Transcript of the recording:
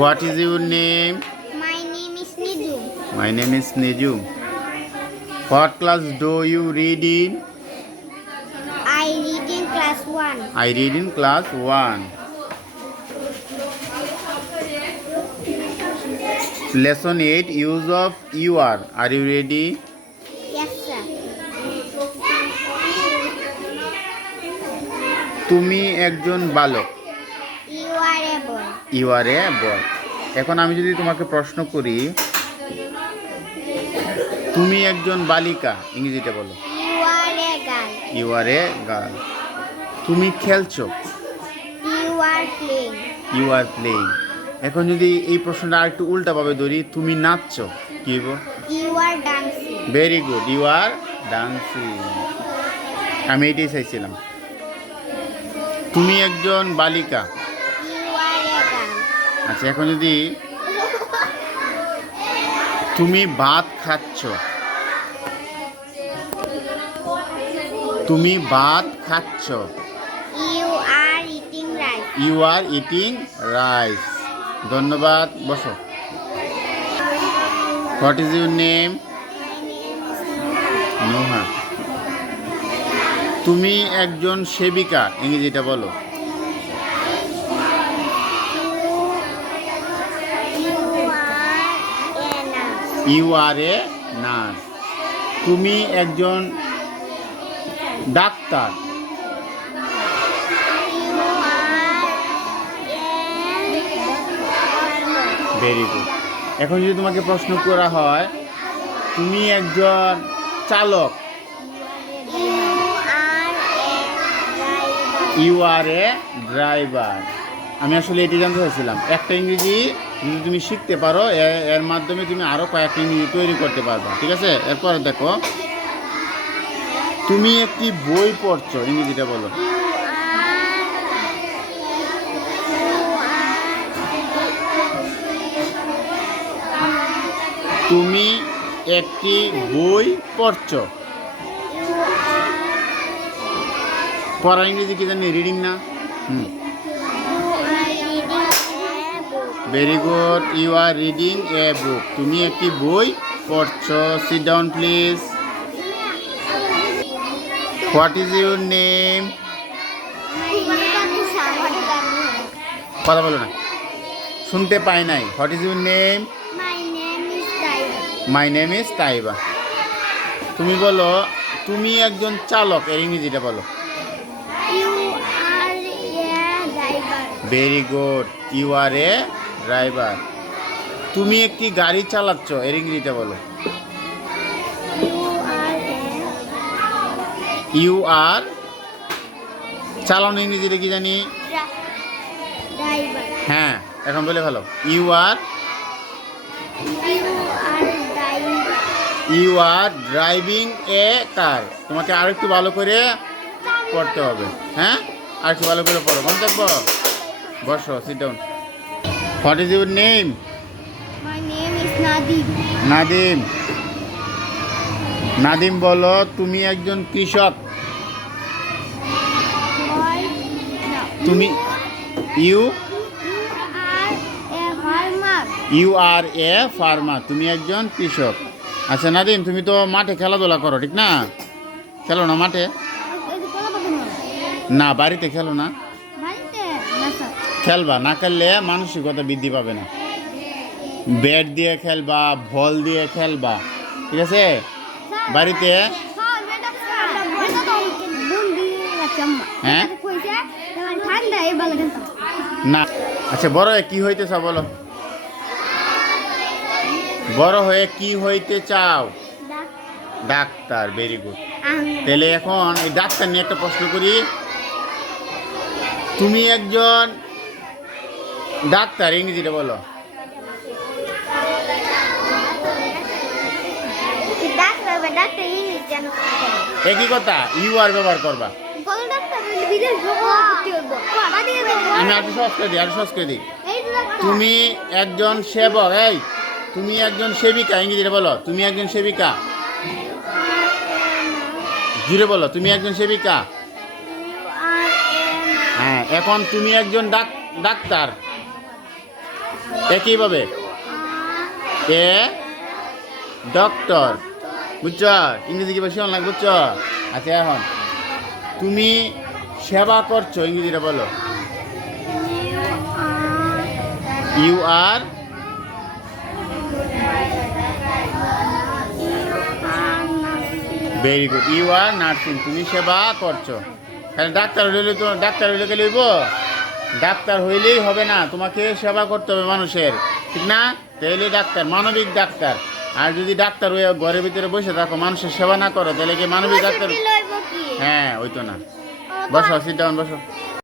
What is your name? My name is Nijum. My name is Nijum. What class do you read in? I read in class 1. I read in class 1. Lesson 8, use of you are. Are you ready? Yes, sir. তুমি একজন বালক। You are a boy. You are a boy. এখন আমি যদি তোমাকে প্রশ্ন করি, তুমি একজন বালিকা, ইংরেজিতে বলো। You are a girl. You are a girl. তুমি খেলছো। You are playing. You are playing. এখন যদি এই প্রশ্নটা আরেকটু উল্টাভাবে ধরি, তুমি নাচছো, কি বলবো? You are dancing. Very good, you are dancing. আমি এটাই চাইছিলাম। তুমি একজন বালিকা। You are a girl. আচ্ছা, এখন যদি তুমি ভাত খাচ্ছ, তুমি ভাত খাচ্ছ। You are eating rice. You are eating rice. ধন্যবাদ, বসো। What is your name? Noha. তুমি একজন সেবিকা, ইংরেজিটা বলো। You are a nurse. You are a nurse. তুমি একজন ডাক্তার। You are a very good. এখন যদি তোমাকে প্রশ্ন করা হয়, তুমি একজন চালক। You are a driver. আমি আসলে এটি জানতে চাইছিলাম। একটা ইংরেজি যদি তুমি শিখতে পারো, এর মাধ্যমে তুমি আরও কয়েকটা ইংরেজি তৈরি করতে পারবা, ঠিক আছে? এরপর দেখো, তুমি একটি বই পড়ছো, ইংরেজিটা বলো। তুমি একটি বই পড়ছো। পড়া ইংরেজি কি জানি? রিডিং না? Very good, you are reading a book. তুমি একটি বই পড়ছো। Sit down please. What is your name? কথা বলো না, শুনতে পাই নাই। What is your name? My name is Taiba. তুমি বলো, তুমি একজন চালক, এর ইংরেজিটা বলো। Very good, you are a driver. তুমি একটি গাড়ি চালাচ্ছ, এর ইংরেজিটা বলো। ইউ আর চালানো ইংরেজিটা কি জানি? হ্যাঁ, এখন বলে ভালো। ইউ আর ড্রাইভিং এ কার। তোমাকে আর একটু ভালো করে পড়তে হবে। হ্যাঁ, আর একটু ভালো করে পড়ো, মনে থাকবো। বসো, sit down. What is your name? My name is Nadim. Nadim. Nadim বলো, তুমি একজন কৃষক। তুমি ইউ আর এ ফার্মার। তুমি একজন কৃষক। আচ্ছা নাদিম, তুমি তো মাঠে খেলাধুলা করো, ঠিক না? খেলো না মাঠে? না, বাড়িতে খেলো না? খেলবা না, খেললে মানসিকতা বৃদ্ধি পাবে না। ব্যাট দিয়ে খেলবা, বল দিয়ে খেলবা, ঠিক আছে? বাড়িতে হ্যাঁ না। আচ্ছা, বড় হয়ে কি হইতে চাও বলো? বড় হয়ে কি হইতে চাও? ডাক্তার। Very good. তাহলে এখন এই ডাক্তার নিয়ে একটা প্রশ্ন করি। তুমি একজন ডাক্তার, ইংরেজিটা বলো। একই কথা, ইউ আর ব্যবহার করবা। আমি আরো সহজ করে দিই। তুমি একজন সেবক। এই, তুমি একজন সেবিকা, ইংরেজিটা বলো। তুমি একজন সেবিকা। জুড়ে বলো, তুমি একজন সেবিকা। হ্যাঁ, এখন তুমি একজন ডাক্তার। একইভাবে এ ডক্টর, বুঝছ? ইংরেজি কি বেশি অনলাইন, বুঝছ? আচ্ছা, এখন তুমি সেবা করছো, ইংরেজিটা বলো। You are very good, you are nursing, তুমি সেবা করছো। তাহলে ডাক্তার হইলে তো ডাক্তার হইলে গেলে হইব? ডাক্তার হইলেই হবে না, তোমাকে সেবা করতে হবে মানুষের, ঠিক না? তাহলে ডাক্তার, মানবিক ডাক্তার। আর যদি ডাক্তার হয়ে ঘরের ভিতরে বসে থাকো, মানুষের সেবা না করো, তাহলে কি মানবিক ডাক্তার? হ্যাঁ, ওই তো না। বসো, সিট ডাউন, বসো।